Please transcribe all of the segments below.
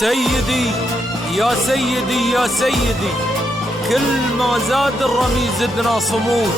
سيدي يا سيدي يا سيدي، كل ما زاد الرمي زدنا صمود،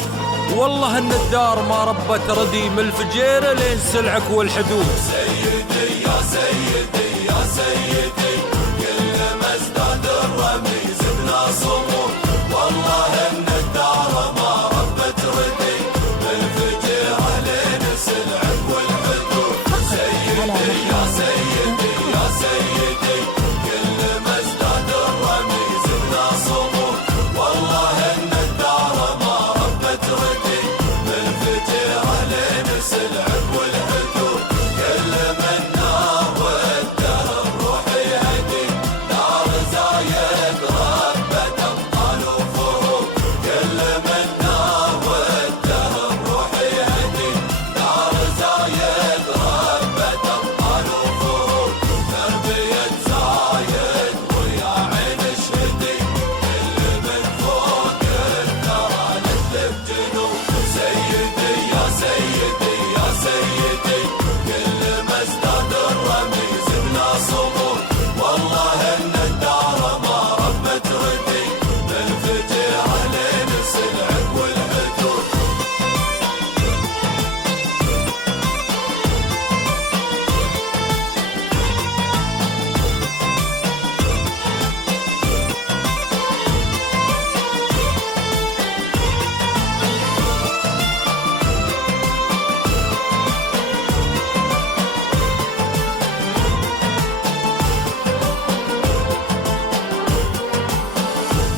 والله ان الدار ما ربت ردي من الفجيره لين سلعك والحدود. سيدي يا سيدي يا سيدي، كل ما ازداد الرمي زدنا صمود، والله ان الدار ما ربت ردي من الفجيره لين سلعك والحدود. سيدي يا سيدي يا سيدي، كل ما ازداد الرمي زدنا صمود، والله ان الدار ما ربت ردي من الفجيره لين سلعك والحدود. كل من ناوده الروح يهدي، دار زايد ربت ابطال وفهود. كل من ناوده الروح يهدي، دار زايد ربت ابطال وفهود. تربيه زايد ويا عين اشهدي، كل من فوق الثرى نتلف جنود. سيدي يا سيدي يا سيدي، كل ما ازداد الرمي زدنا صمود، والله ان الدار ما ربت ردي من الفجيره لين سلعك والحدود.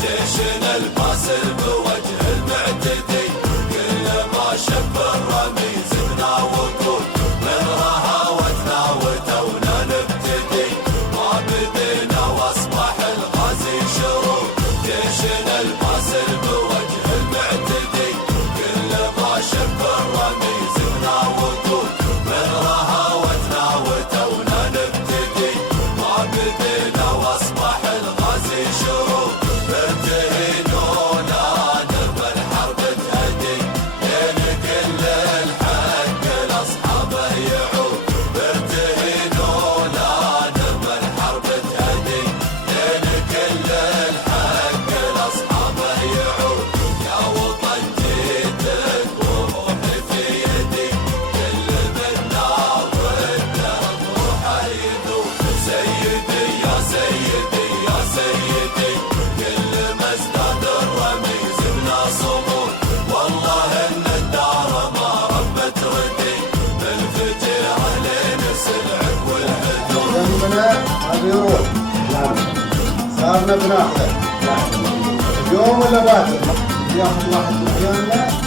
جيشنا الباسل بوجه المعتدي، كل ما شب الرمي زدنا وقود، من رهاوتنا وتونا نبتدي، ما بدينا واصبح الغازي شرود. جيشنا الباسل بوجه المعتدي، كل ما شب الرمي زدنا وقود، من رهاوتنا وتونا نبتدي، ما بدينا واصبح الغازي شرود. ارتهنونا نبى الحرب تهدي، لين كل الحق لاصحابه يعود. ارتهنونا نبى الحرب تهدي، لين كل الحق لاصحابه يعود. يا وطن جيتك وروحي في يدي، كل منا وده بروحه يذوب. سيدي يا سيدي يا سيدي، كل ما ازداد الرمي زدنا صمود، والله ان الدار ما ربت ردي من الفجيره لين سلعك والحدود. ذنبنا ما بيروح، صارنا بناخذه اليوم ولا باكر، ياخذ واحد من عيالنا